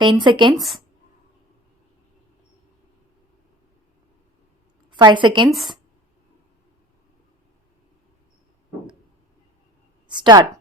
10 seconds. 5 seconds. Start.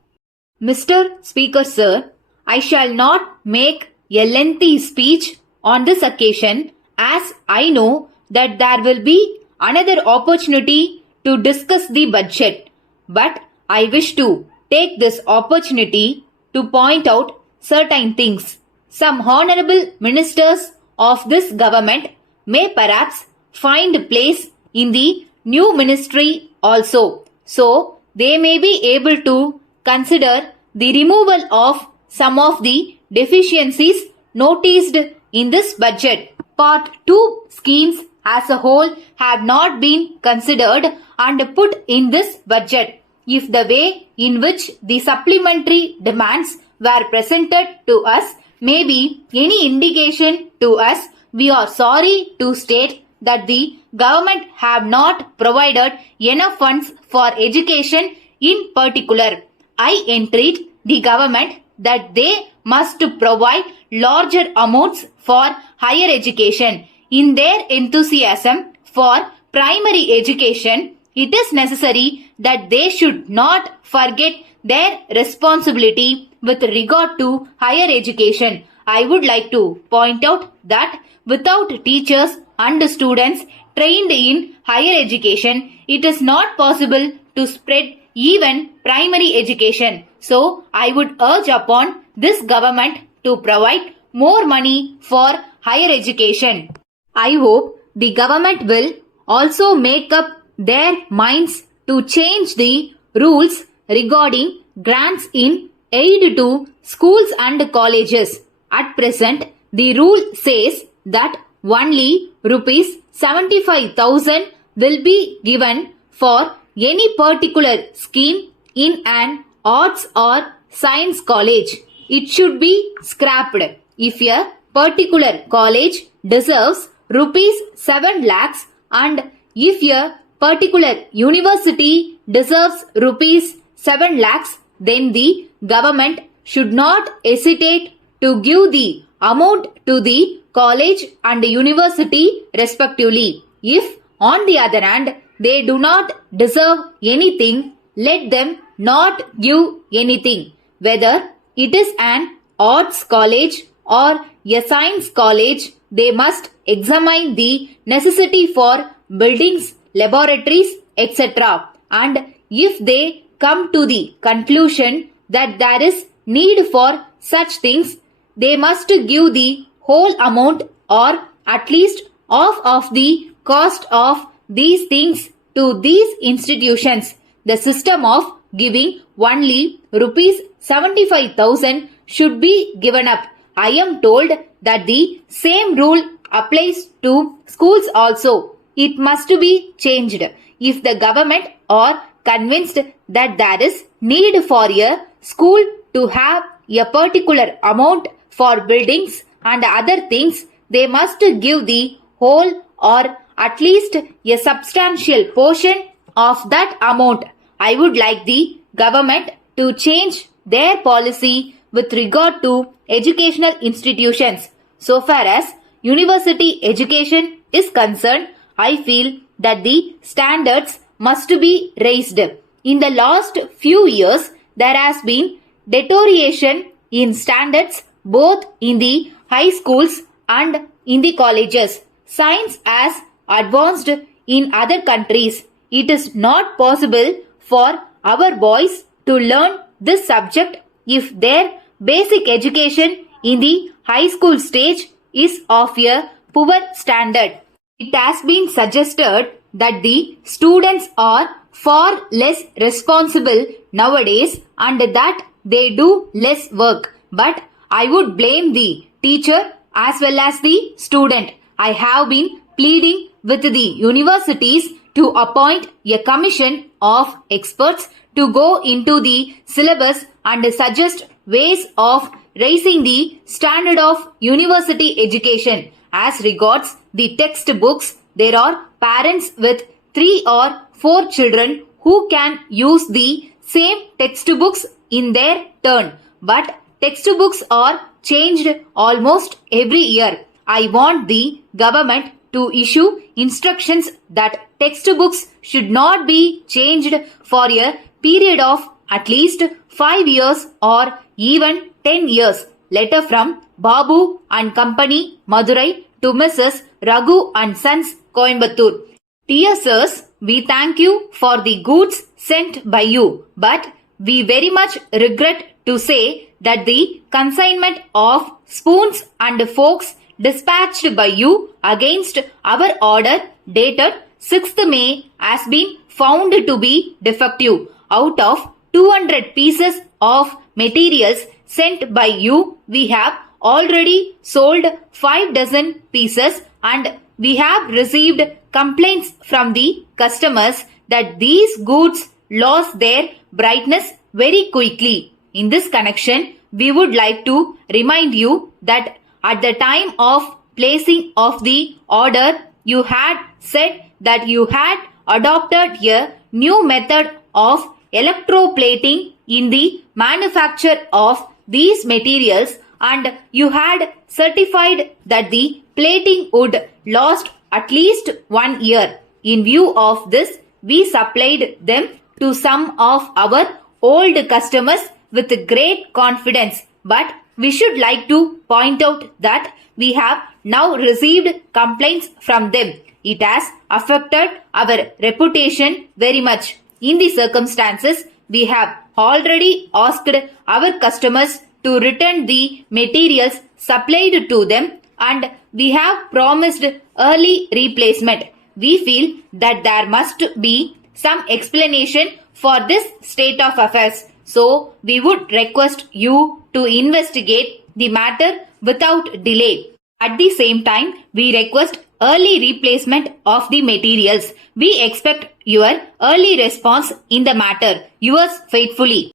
Mr. Speaker Sir, I shall not make a lengthy speech on this occasion as I know that there will be another opportunity to discuss the budget. But I wish to take this opportunity to point out certain things. Some honorable ministers of this government may perhaps find place in the new ministry also. So, they may be able to consider the removal of some of the deficiencies noticed in this budget. Part 2 schemes as a whole have not been considered and put in this budget. If the way in which the supplementary demands were presented to us may be any indication to us, we are sorry to state that the government have not provided enough funds for education in particular. I entreat the government that they must provide larger amounts for higher education. In their enthusiasm for primary education, it is necessary that they should not forget their responsibility with regard to higher education. I would like to point out that without teachers and students trained in higher education, it is not possible to spread even primary education. So, I would urge upon this government to provide more money for higher education. I hope the government will also make up their minds to change the rules regarding grants in aid to schools and colleges. At present, the rule says that only rupees 75,000 will be given for any particular scheme in an arts or science college. It should be scrapped. If a particular college deserves rupees 7 lakhs and if a particular university deserves rupees 7 lakhs, then the government should not hesitate to give the amount to the college and university respectively. If, on the other hand, they do not deserve anything, let them not give anything. Whether it is an arts college or a science college, they must examine the necessity for buildings, laboratories, etc. And if they come to the conclusion that there is need for such things, they must give the whole amount or at least half of the cost of these things to these institutions. The system of giving only rupees 75,000 should be given up. I am told that the same rule applies to schools also. It must be changed. If the government are convinced that there is need for a school to have a particular amount for buildings and other things, they must give the whole or at least a substantial portion of that amount. I would like the government to change their policy with regard to educational institutions. So far as university education is concerned, I feel that the standards must be raised. In the last few years, there has been deterioration in standards both in the high schools and in the colleges. Science has advanced in other countries. It is not possible for our boys to learn this subject if their basic education in the high school stage is of a poor standard. It has been suggested that the students are far less responsible nowadays and that they do less work. But I would blame the teacher as well as the student. I have been pleading with the universities to appoint a commission of experts to go into the syllabus and suggest ways of raising the standard of university education. As regards the textbooks, there are parents with 3 or 4 children who can use the same textbooks in their turn. But textbooks are changed almost every year. I want the government to issue instructions that textbooks should not be changed for a period of at least 5 years or even 10 years. Letter from Babu and Company, Madurai to Mrs. Raghu and Sons, Coimbatore. Dear sirs, we thank you for the goods sent by you, but we very much regret to say that the consignment of spoons and forks dispatched by you against our order dated 6th May has been found to be defective. Out of 200 pieces of materials sent by you, we have already sold 5 dozen pieces and we have received complaints from the customers that these goods lost their brightness very quickly. In this connection, we would like to remind you that at the time of placing of the order, you had said that you had adopted a new method of electroplating in the manufacture of these materials and you had certified that the plating would last at least 1 year. In view of this, we supplied them to some of our old customers with great confidence, but we should like to point out that we have now received complaints from them. It has affected our reputation very much. In the circumstances, we have already asked our customers to return the materials supplied to them and we have promised early replacement. We feel that there must be some explanation for this state of affairs. So, we would request you to investigate the matter without delay. At the same time, we request early replacement of the materials. We expect your early response in the matter. Yours faithfully.